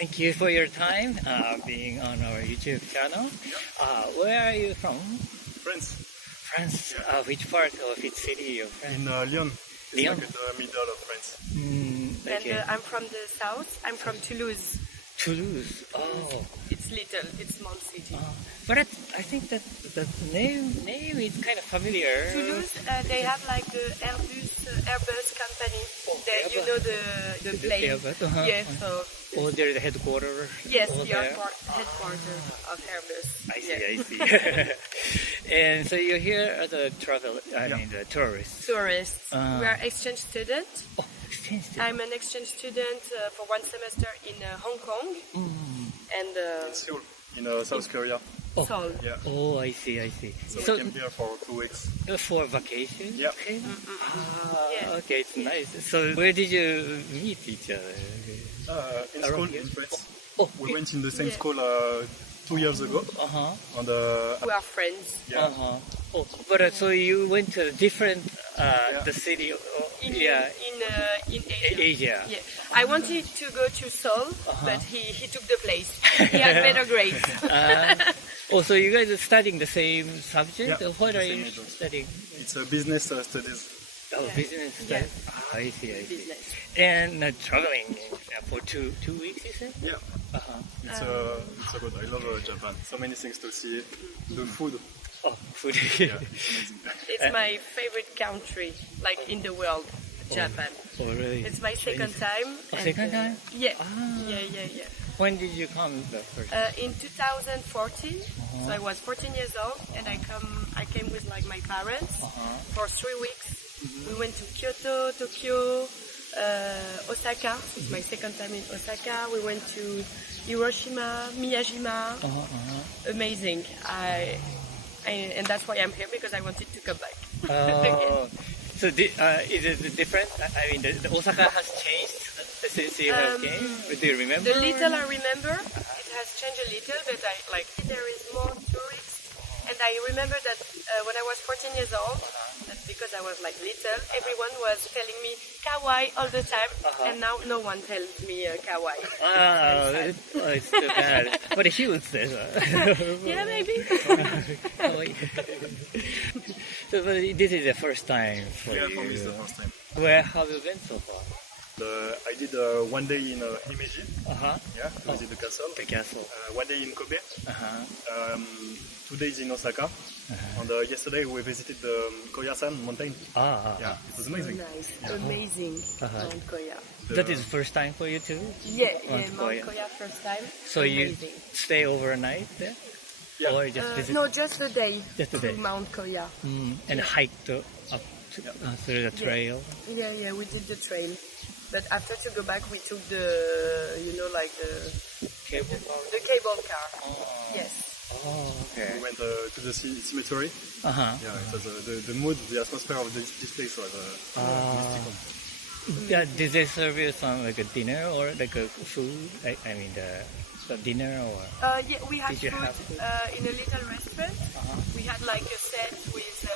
Thank you for your time being on our YouTube channel. Where are you from? France. France. Which part of which city of France? In Lyon. Lyon? It's like the middle of France. Okay. And I'm from the south. I'm from Toulouse. Toulouse. Oh. It's little. It's small city. But I think that the name is kind of familiar. Toulouse, they have like the Airbus company. Airbus. You know the plane. Airbus, Yes. So Oh, there is the headquarters. yes, over the there. headquarters of Airbus. I see, Yes. I see. And so you're here as a the tourist. Tourists. We are exchange students. Oh, exchange student. I'm an exchange student for 1 semester in Hong Kong and Seoul, in South Korea. Seoul. Yeah. Oh, I see, I see. So we came here for 2 weeks. For vacation? Yeah. Okay. Yeah. Okay, it's nice. So where did you meet each other? In Around school here? in France. Oh, We went in the same Yeah. school 2 years ago. And We are friends. yeah. Oh, but so you went to a different the city? In In Asia. Yeah. I wanted to go to Seoul, but he took the place. He had better grades. Oh, so you guys are studying the same subject? Yeah, What the are same you major. studying? It's business studies. Oh, Yeah. business Yeah. studies. I see, I see. Business. And traveling for two weeks, you said? Yeah. It's so good. I love Japan. So many things to see. The food. Oh, food. Yeah, it's amazing. It's my favorite country, like in the world, Japan. Oh, really? It's my second time. Oh, and, second time? Yeah. Ah. Yeah. When did you come the first? In 2014, so I was 14 years old, and I came with like my parents for 3 weeks. We went to Kyoto, Tokyo, Osaka. It's my second time in Osaka. We went to Hiroshima, Miyajima. Amazing. And that's why I'm here, because I wanted to come back. Oh, so is it different? I mean, the Osaka has changed since you have came. Do you remember? The little I remember, it has changed a little, but there is more tourists. And I remember that when I was 14 years old, that's because I was like little, everyone was telling me kawaii all the time, and now no one tells me kawaii. It's too bad. But he would say so. Yeah, maybe. So but this is the first time for Yeah, you. for me it's the first time. Where have you been so far? I did 1 day in Himeji. Yeah, to visit the castle. The castle. 1 day in Kobe. 2 days in Osaka. And yesterday we visited the Koyasan mountain. Yeah, it was amazing. Nice. Amazing. Mount Koya. That is the first time for you too? Yeah, Mount Mount Koya. Koya first time. So you Amazing. stay overnight there? Yeah. Or just visit? No, just a day Just a to day. Mount Koya. And hike up through the trail? Yeah, we did the trail. But after to go back, we took the Cable car? the cable car. Yes. Oh, okay. We went to the cemetery. Yeah, it was the mood, the atmosphere of this place was mystical. Yeah, did they serve you some like a dinner or like a food? I mean the dinner or? Yeah, we had Did you food have food? in a little restaurant. We had like a set with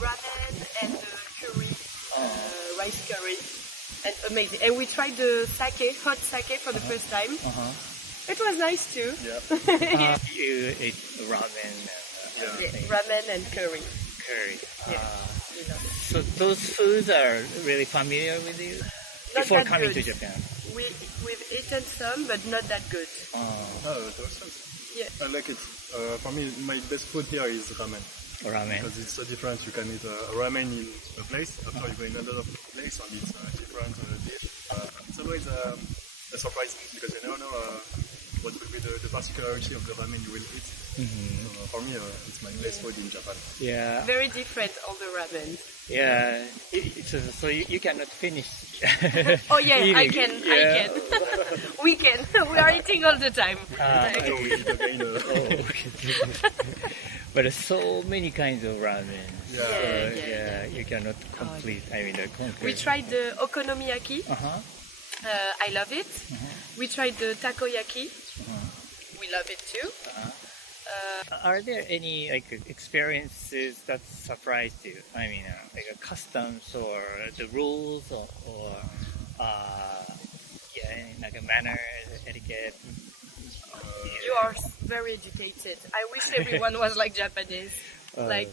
ramen and curry, rice curry, and amazing. And we tried the sake, hot sake for the first time. It was nice too. Yeah. You ate ramen and Ramen and curry. curry. You know. So those foods are really familiar with you Not before that coming good. to Japan? We've eaten some, but not that good. Delicious. Yeah. I like it. For me, my best food here is ramen. Ramen. Because it's so different. You can eat ramen in a place, after you go in another place and it's a different dish. It's always a surprise because you never know what will be the particularity of the ramen you will eat. So for me, it's my best food in Japan. Yeah. Very different, all the ramen. Yeah. So you cannot finish. Oh yeah, I eating. can. Yeah. We can. We are eating all the time. So we eat again. But there's so many kinds of ramen. Yeah. You cannot complete. I mean, We tried the okonomiyaki. I love it. We tried the takoyaki. We love it too. Are there any like experiences that surprised you? I mean, like customs or the rules or like a manners, etiquette? You are very educated. I wish everyone was like Japanese. Like,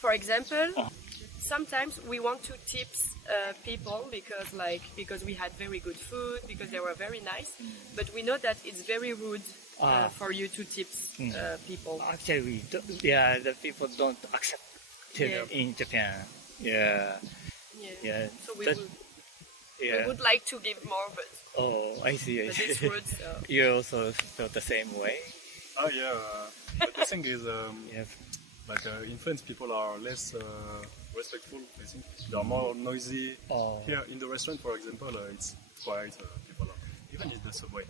for example, sometimes we want to tip people because we had very good food, because they were very nice. But we know that it's very rude for you to tip people. Actually, the people don't accept tip in Japan. Yeah. So we would like to give more, but I see. but it's rude. So. You also felt the same way? Oh yeah, but the thing is, like in France, people are less respectful. I think they are more noisy. Here in the restaurant, for example, it's quiet. People are even in the subway.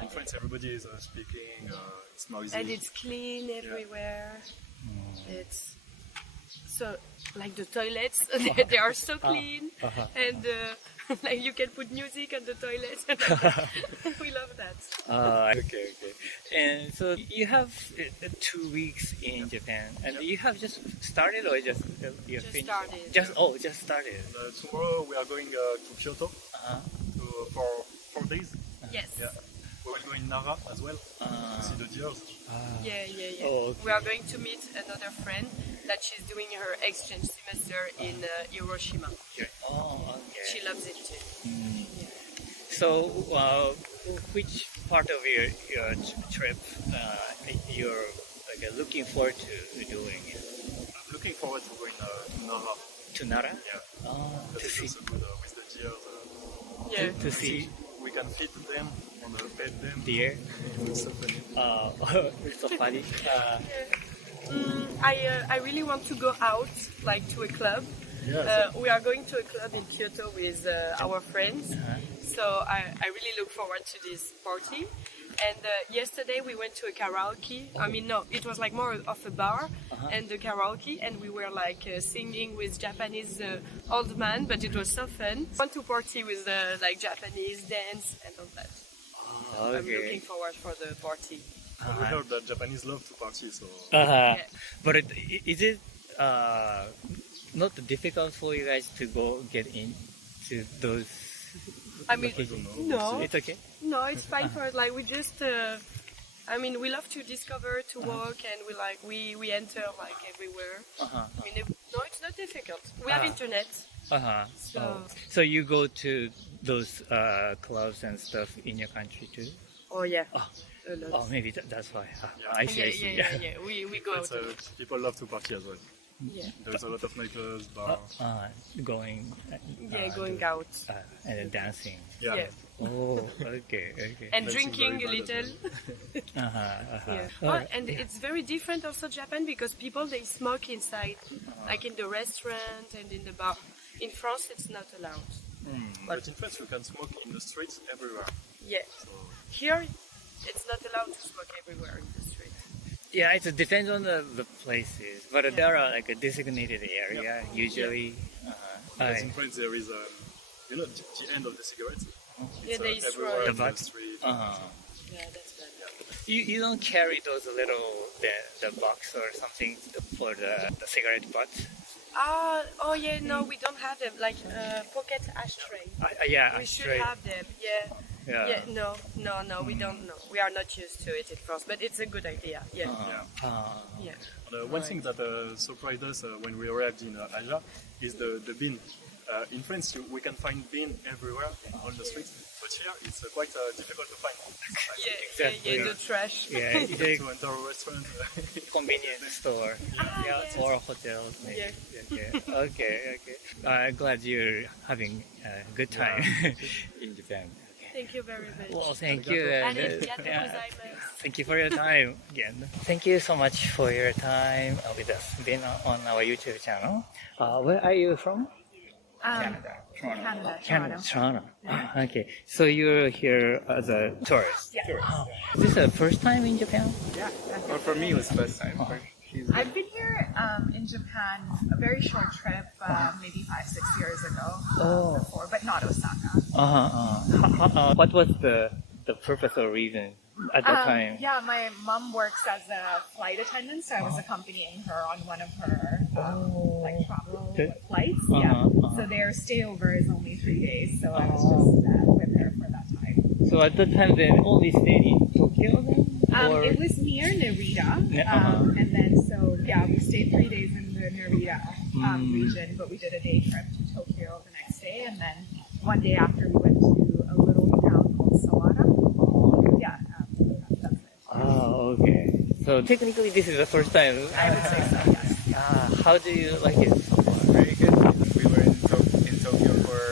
In France, everybody is speaking. It's noisy. And it's clean everywhere. It's so like the toilets, they are so clean, and like you can put music on the toilet. We love that. Okay. And so you have 2 weeks in Japan, and you have just started, or just you finished? Started. Just started. Tomorrow we are going to Kyoto for 4 days. Yes. Yeah. We will go in Nara as well to see the deers. Yeah. Oh, okay. We are going to meet another friend that she's doing her exchange semester in Hiroshima. Okay. She loves it too. So, which part of your trip you're looking forward to doing? I'm looking forward to going to Nara. To Nara? Yeah. To see. It's so good with the deers. Yeah. To see We can feed them and pet them. deer. It's so funny. It's so funny. I really want to go out, like to a club. We are going to a club in Kyoto with our friends, so I really look forward to this party. And yesterday we went to a karaoke. I mean, no, it was like more of a bar and a karaoke, and we were like singing with Japanese old man, but it was so fun. I want to party with like Japanese dance and all that. I'm looking forward for the party. We heard that Japanese love to party, so. But is it not difficult for you guys to get into those? I mean, no, It's okay. no, it's fine for us. Like we just, I mean, we love to discover, to walk, and we enter like everywhere. I mean, no, it's not difficult. We have internet. So you go to those clubs and stuff in your country too? Oh yeah. A lot. Maybe that's why. I see. Yeah. We go out. People love to party as well. Yeah. There's a lot of nightclubs, bars. Going. Going out. And then dancing. Yeah. Oh, okay. And That's drinking a very little. Yeah. Oh, and it's very different also Japan because people they smoke inside, like in the restaurant and in the bar. In France, it's not allowed. But in France, you can smoke in the streets everywhere. Yeah. Here, it's not allowed to smoke everywhere in the street. Yeah, it depends on the places, but there are like a designated area usually. Because in France, there is the end of the cigarettes. Yeah, they everywhere destroy. in the street. Yeah, that's bad. You don't carry those little the box or something for the cigarette butts? Oh yeah, no, we don't have them. Like pocket ashtray. Yeah, We should have them. Yeah. Yeah. No, we don't know. We are not used to it in France, but it's a good idea. Yeah. One thing that surprised us when we arrived in Asia is the bin. In France, we can find bin everywhere on the streets, but here it's quite difficult to find. Exactly. The trash. Yeah, it's a To enter a restaurant. convenience store. Or hotel. Okay. I'm glad you're having a good time in Japan. Thank you very much. Well, thank you. Thank you for your time again. Thank you so much for your time with us, being on our YouTube channel. Where are you from? Canada, Toronto. Okay, so you're here as a tourist. Yeah. Is this the first time in Japan? Yeah. Well, for me, it was first time. I've been here in Japan a very short trip, maybe 5-6 years ago before, but not Osaka. What was the purpose or reason at that time? Yeah, my mom works as a flight attendant, so I was accompanying her on one of her like travel flights. So their stayover is only 3 days, so I was just with her for that time. So So at that time, they only stayed in Tokyo then? Or? It was near Narita, and then so yeah, we stayed 3 days in the Narita region, but we did a day trip to Tokyo the next day, and then one day after we went to a little town called Sawara. Yeah, that's it. Oh, okay. So technically, this is the first time. I would say so. Yes. How do you like it so far? Very good. We were in Tokyo for,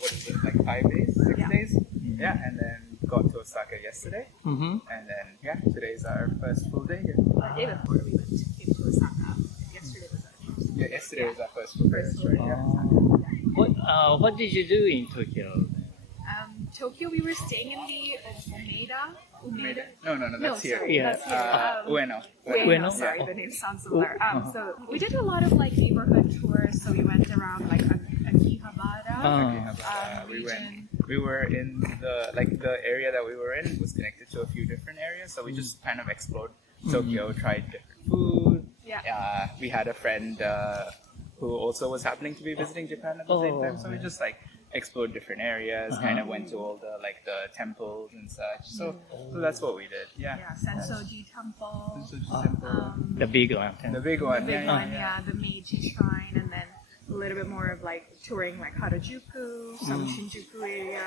what is it, like 5 days, 6 days? Yeah, and then got to Osaka yesterday. Mm-hmm. And then, yeah, today's our first full day here. The day before we came to Osaka. Yesterday was our first. Yeah, yesterday was our first full day. First full day. What did you do in Tokyo? Tokyo, we were staying in the Umeda. No, that's here. Sorry, Yeah. that's here. Ueno. Ueno? Sorry, the name sounds similar. So we did a lot of like neighborhood tours. So we went around like Akihabara region. We were in the area that we were in was connected to a few different areas, so we just kind of explored Tokyo, tried different food. Yeah. We had a friend who also was happening to be visiting Japan at the same time, so we just like explored different areas, kind of went to all the temples and such. So that's what we did. Yeah. Yeah, Sensoji Temple. The big one. The big one. The big one, the Meiji Shrine, and then a little bit more of like touring like Harajuku, some Shinjuku area,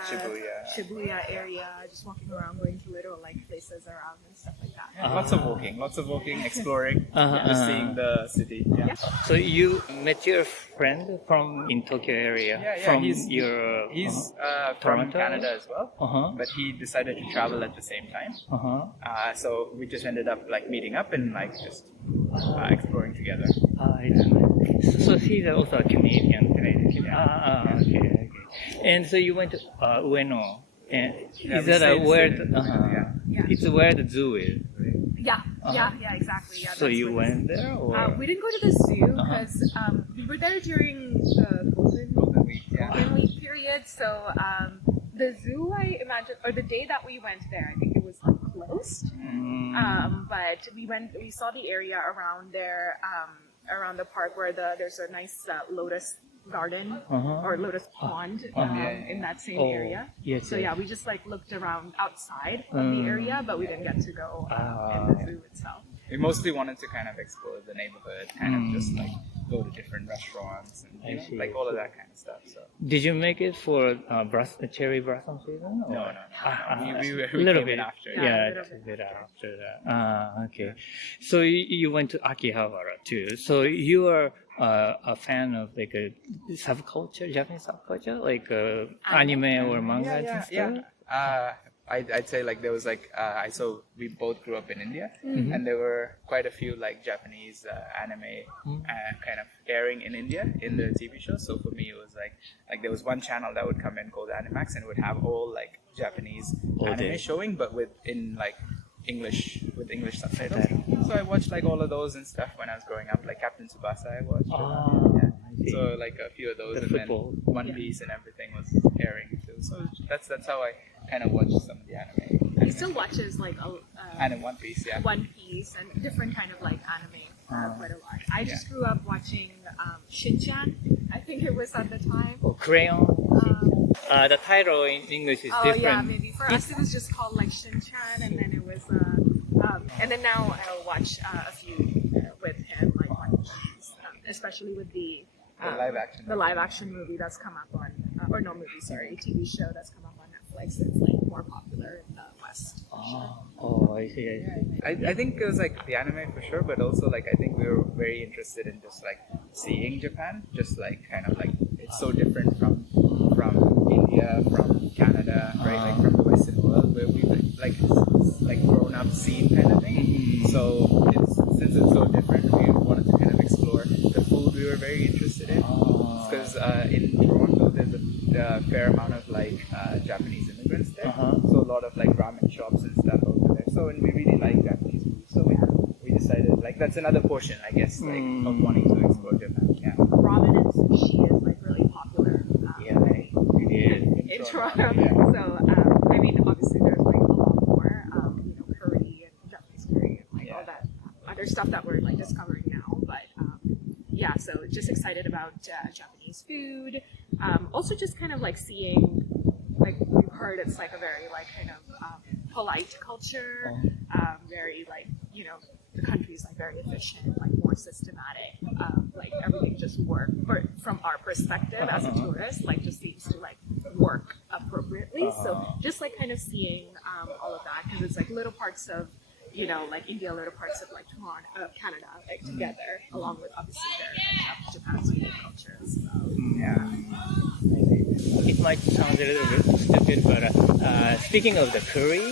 Shibuya area, just walking around, going to little like places around and stuff like that. Yeah, lots of walking, exploring, just seeing the city. Yeah. So you met your friend from in Tokyo area? From he's from Toronto? Canada as well, but he decided to travel at the same time. So we just ended up like meeting up and like just exploring together. So he's also a Canadian. Okay. And so you went to Ueno. And is that where? It's where the zoo is. Yeah, exactly. Yeah, So you went there, or? We didn't go to the zoo because we were there during the Golden Week period. So the zoo, I imagine, or the day that we went there, I think it was closed. But we saw the area around there, around the park where there's a nice lotus garden or lotus pond in that same area. Yes, so we just like looked around outside of the area, but we didn't get to go in the zoo itself. We mostly wanted to kind of explore the neighborhood, kind of just like go to different restaurants and like all of that kind of stuff. So Did you make it for cherry blossom season? Or? No. We A little came in bit after. Yeah, a bit after that. Okay. So you went to Akihabara too. So you are a fan of like a subculture, Japanese subculture, like anime or manga and stuff? I'd say like there was like so we both grew up in India, and there were quite a few like Japanese anime kind of airing in India in the TV shows. So for me, it was like there was one channel that would come in called Animax, and it would have all like Japanese anime showing, but with English subtitles. So I watched like all of those and stuff when I was growing up, like Captain Tsubasa I watched. So like a few of those, and then One Piece and everything was airing too. So that's how I kind of watched some of the anime. He still watches like and One Piece, One Piece and different kind of like anime quite a lot. I just grew up watching Shin-chan. I think it was at the time. Or Crayon. The title in English is different. Yeah, maybe for us it was just called like Shin-chan, and then it was and then now I'll watch a few with him, like One Piece, especially with the live action movie that's come up on TV show that's come up on Netflix. It's like more popular in the West. I see. I think it was like the anime for sure, but also like I think we were very interested in just like seeing Japan, just like kind of like it's so different from India, from Canada, right? Like from the Western world where we've like grown up seeing kind of thing. So since it's so different, we wanted to kind of explore the food we were very interested in, because in Toronto there's a fair amount of like Japanese immigrants there, so a lot of like ramen shops and stuff over there. So and we really like Japanese food, so we decided like that's another portion, I guess, like of wanting to explore Japan. Yeah, ramen and sushi is like really popular. In Toronto. So I mean, obviously there's like a lot more, curry and Japanese curry and like all that other stuff that we're like discovering now. But so just excited about Japanese food. Also just kind of like seeing, like we've heard it's like a very like kind of polite culture, very like, you know, the country's like very efficient, like more systematic, like everything just work, or from our perspective as a tourist, like just seems to like work appropriately. So just like kind of seeing all of that, because it's like little parts of, you know, like India, little parts of like Canada, like together, along with obviously their like, Japan's unique culture as well. Yeah. It might sound a little bit stupid, but speaking of the curry,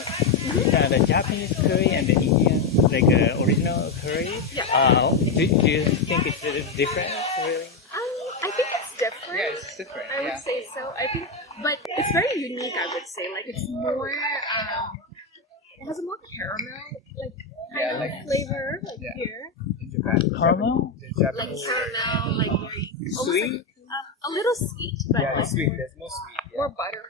the Japanese curry and the Indian, like original curry, do you think it's different, really? I think it's different. Yeah, it's different. I would say so. I think, but it's very unique. I would say, like it's more. It has a more caramel, like kind of like flavor, like here. In Japan, Caramel? The Japanese Like caramel, like very sweet. like, a little sweet, but Yeah, like it's sweet. more, There's more sweet. Yeah. more butter.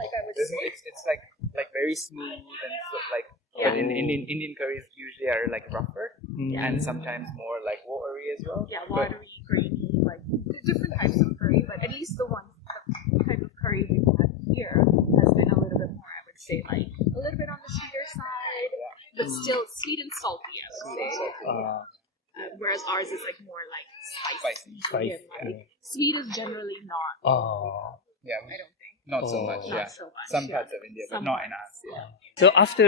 Like I would say. It's like very smooth and like. Yeah. But in Indian curries usually are like rougher and sometimes more like watery as well. Yeah, watery, grainy, like different types of curry. But at least the type of curry we've had here has been a little bit more, I would say, like a little bit on the sweeter side, but still sweet and salty, I would say. Whereas ours is like more like spicy. Spicy, And, like, sweet is generally not. Yeah, I don't think. not so much. Not Yeah, so much. some parts of India, but Some not in us. Yeah. So after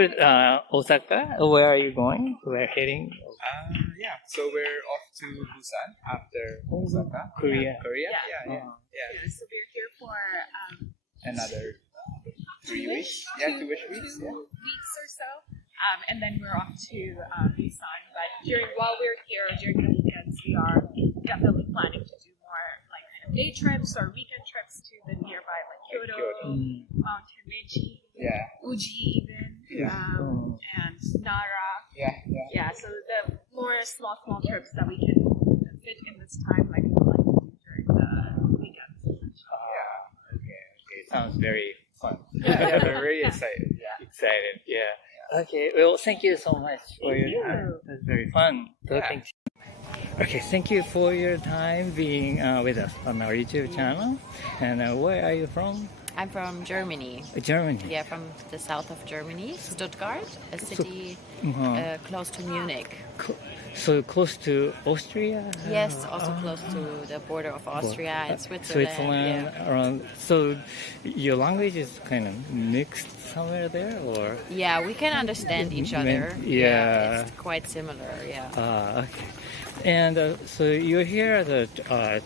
Osaka, where are you going? We're heading Yeah. So we're off to Busan after Osaka. Korea. Korea. Yeah. Yeah. So we're here for Another 3 weeks. Yeah, 2-ish weeks. Yeah. weeks or so. And then we're off to Busan. But while we're here, during the weekends, we are definitely planning to do more like kind of day trips or weekend trips to the nearby like Kyoto, Mount Himeji, Uji even, and Nara. Yeah, so the more small trips that we can fit in this time, like we like to do during the weekends. Okay. Sounds very fun. Yeah, we're really excited. Yeah. Excited, yeah. Okay, well, thank you so much for your time. That's very fun talking to you. Okay, thank you for your time being with us on our YouTube channel. And where are you from? I'm from Germany. Germany. Yeah, from the south of Germany, Stuttgart, a city close to Munich. So close to Austria? Yes, also close to the border of Austria and Switzerland. Around. So your language is kind of mixed somewhere there, or? Yeah, we can understand each other. Yeah. It's quite similar. Yeah. Okay. And so you're here as a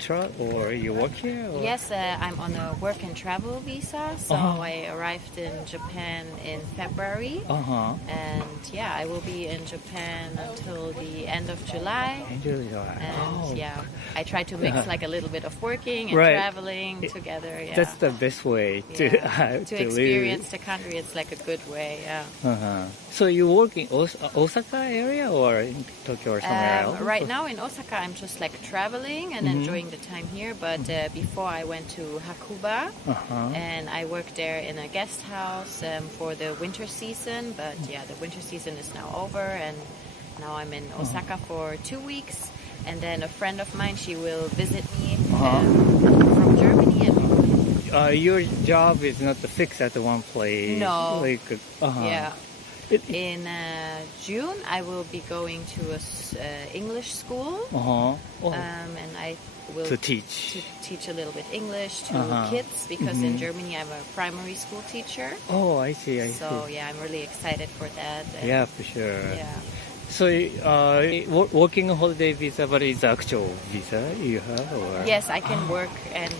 tourist, or you work here? Or? Yes, I'm on a work and travel visa. So I arrived in Japan in February. And yeah, I will be in Japan until the end of July. And I try to mix like a little bit of working and traveling together. Yeah. That's the best way to to experience the country. It's like a good way. Yeah. So you work in Osaka area or in Tokyo or somewhere else? Right now in Osaka, I'm just like traveling and enjoying the time here. But before I went to Hakuba and I worked there in a guest house for the winter season. But yeah, the winter season is now over and now I'm in Osaka for 2 weeks. And then a friend of mine, she will visit me from Germany. And your job is not fixed at one place? No. Like, Yeah. In June, I will be going to a English school, and I will to teach a little bit English to kids because in Germany I'm a primary school teacher. Oh, I see. So yeah, I'm really excited for that. And, yeah, for sure. Yeah. So, working holiday visa, but it's actual visa you have? Or? Yes, I can work and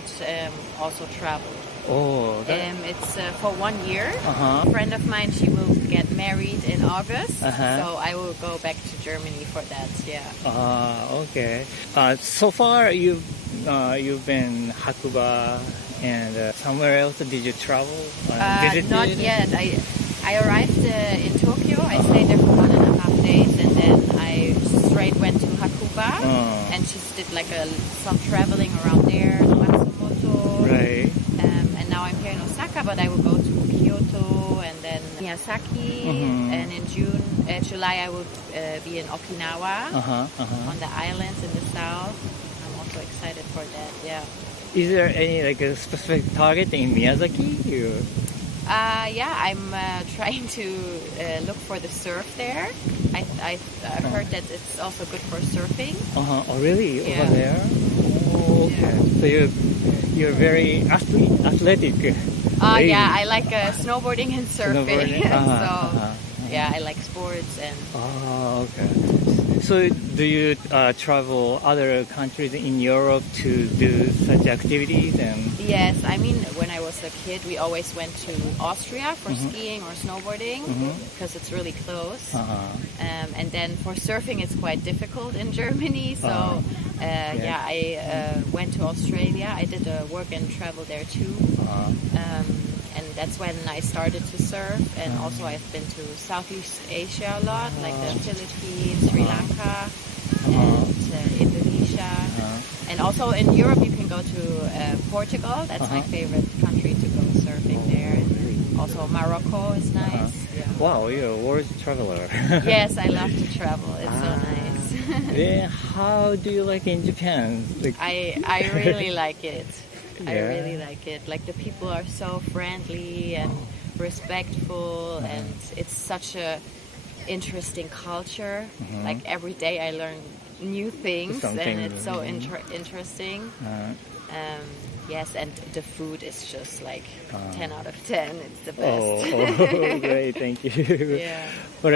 also travel. Oh, it's for 1 year. A friend of mine, she will get married in August, so I will go back to Germany for that. Yeah. Okay. So far, you've been Hakuba and somewhere else. Did you travel? Not yet. I arrived in Tokyo. I stayed there for 1.5 days, and then I straight went to Hakuba, and just did like some traveling around there, Matsumoto. Right. And now I'm here in Osaka, but I will go to Kyoto and then Miyazaki, and in July I will be in Okinawa on the islands in the south. I'm also excited for that. Yeah. Is there any like a specific target in Miyazaki? Yeah, I'm trying to look for the surf there. I've heard that it's also good for surfing. Oh, really? Yeah. Over there? Oh, okay. So you're very athletic. Lady. Yeah, I like snowboarding and surfing. Snowboarding? Yeah, I like sports and. Oh, okay. So do you travel other countries in Europe to do such activities? And Yes, I mean, when I was a kid, we always went to Austria for skiing or snowboarding because it's really close. And then for surfing, it's quite difficult in Germany. So, yeah, I went to Australia. I did work and travel there too. And that's when I started to surf. And also I've been to Southeast Asia a lot, like the Philippines, Sri Lanka, and Indonesia. And also in Europe, you can go to Portugal. That's my favorite country to go surfing there. And also Morocco is nice. Yeah. Wow, you're a world traveler. Yes, I love to travel. It's so nice. Then how do you like in Japan? Like, I really like it. I Yeah. really like it. Like the people are so friendly and respectful, and it's such a interesting culture. Like every day I learn new things, Something, and it's so interesting. Yes, and the food is just like 10 out of 10. It's the best. oh, great, thank you. Yeah. But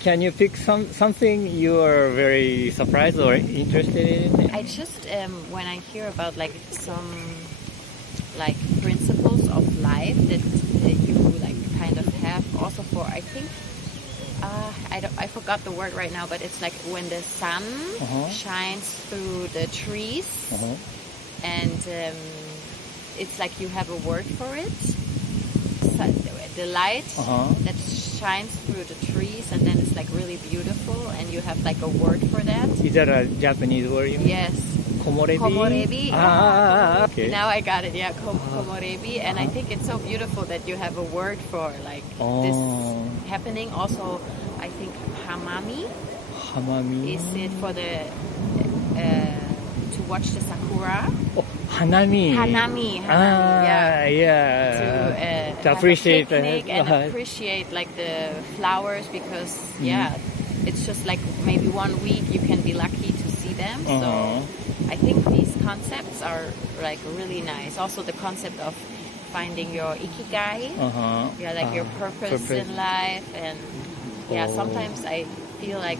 can you pick something you are very surprised or interested in? I just when I hear about like some like principles of life that you like kind of have also for, I think I forgot the word right now, but it's like when the sun shines through the trees, and it's like you have a word for it. So, the light that shines through the trees, and then it's like really beautiful, and you have like a word for that. Is that a Japanese word? Yes. Komorebi? Komorebi. Okay. Now I got it. Yeah, komorebi, and I think it's so beautiful that you have a word for like this happening. Also, I think hamami. Hamami. Is it for the to watch the sakura? Oh, hanami. Hanami. Yeah. Yeah. To appreciate have a picnic and appreciate like the flowers, because it's just like maybe 1 week you can be lucky to see them. So I think these concepts are like really nice. Also the concept of finding your ikigai, like your purpose in life, and sometimes I feel like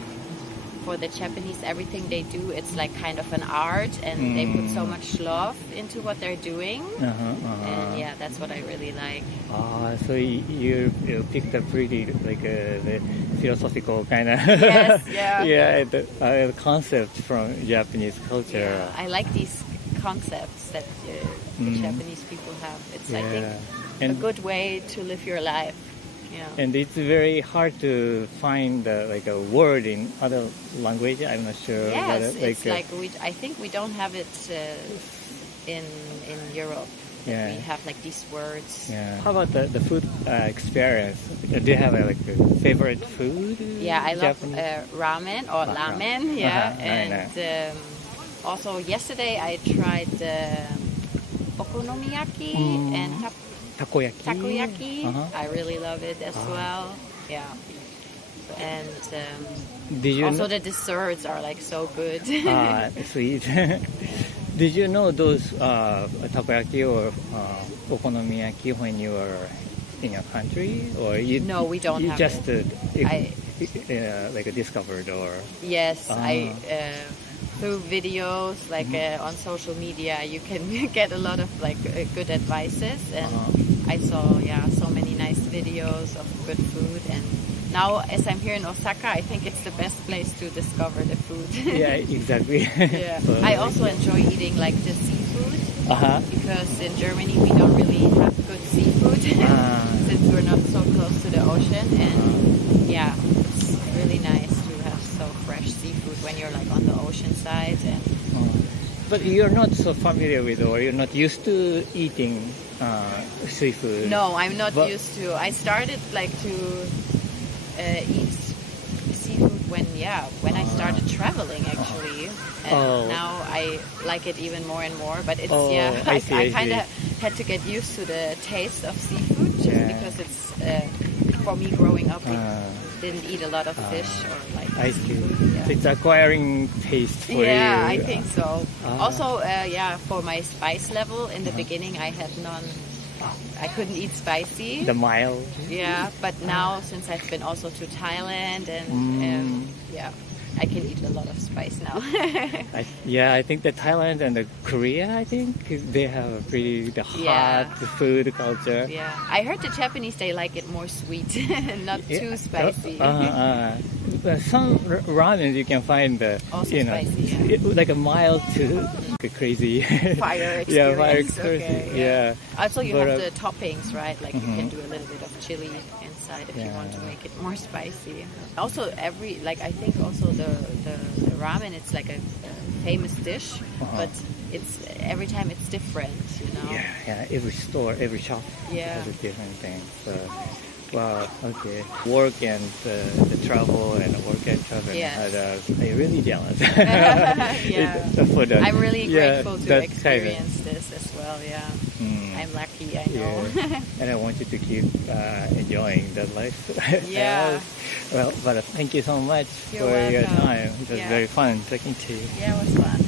for the Japanese, everything they do, it's like kind of an art, and they put so much love into what they're doing. And yeah, that's what I really like. So you picked a pretty like the philosophical kind of the concept from Japanese culture. Yeah, I like these concepts that the Japanese people have. It's I think a good way to live your life. Yeah. And it's very hard to find like a word in other language. I'm not sure. Yes, but, it's like I think we don't have it in Europe. Yeah. We have like these words. Yeah. How about the food experience? Do you have like a favorite food? Yeah, I love Japanese? ramen or ramen. Yeah, and also yesterday I tried okonomiyaki and takoyaki. I really love it as well. Yeah. And Did you also the desserts are like so good. Sweet. Did you know those takoyaki or okonomiyaki when you were in your country, or you? No, we don't. You have just it. like discovered, or? Yes, I through videos like on social media, you can get a lot of like good advices, and I saw so many nice videos of good food. And now, as I'm here in Osaka, I think it's the best place to discover the food. Yeah, exactly. Yeah. I also enjoy eating like the seafood because in Germany we don't really have good seafood since we're not so close to the ocean. And yeah, it's really nice to have so fresh seafood when you're like on the ocean side. And but you're not so familiar with, or you're not used to eating seafood. No, I'm not used to. I started like to eat seafood when I started traveling actually, and now I like it even more and more. But it's I kind of had to get used to the taste of seafood just because it's for me growing up. We didn't eat a lot of fish or like. I see. Yeah. So it's acquiring taste for you. Yeah, I think so. Also, for my spice level in the beginning, I had none. I couldn't eat spicy. The mild. Yeah, but now since I've been also to Thailand and I can eat a lot of spice now. I think the Thailand and the Korea, I think they have a pretty hot food culture. Yeah, I heard the Japanese, they like it more sweet, not too spicy. Some ramen you can find Also spicy, like a mild to crazy fire experience. Yeah, fire experience. Okay, Yeah. Also, you have the toppings, right? Like you can do a little bit of chili inside if you want to make it more spicy. Also, I think also the ramen, it's like a famous dish, but it's every time it's different, you know. Yeah. Every store, every shop Yeah. has a different thing. So, wow. Okay. Work and the travel and work and travel. Yes. I'm really jealous. Yeah. I'm really grateful to that experience this as well. Yeah. I'm lucky, I know. And I want you to keep enjoying that life. Yeah. Well, but thank you so much You're for your welcome. time. It was very fun talking to you. Yeah, it was fun.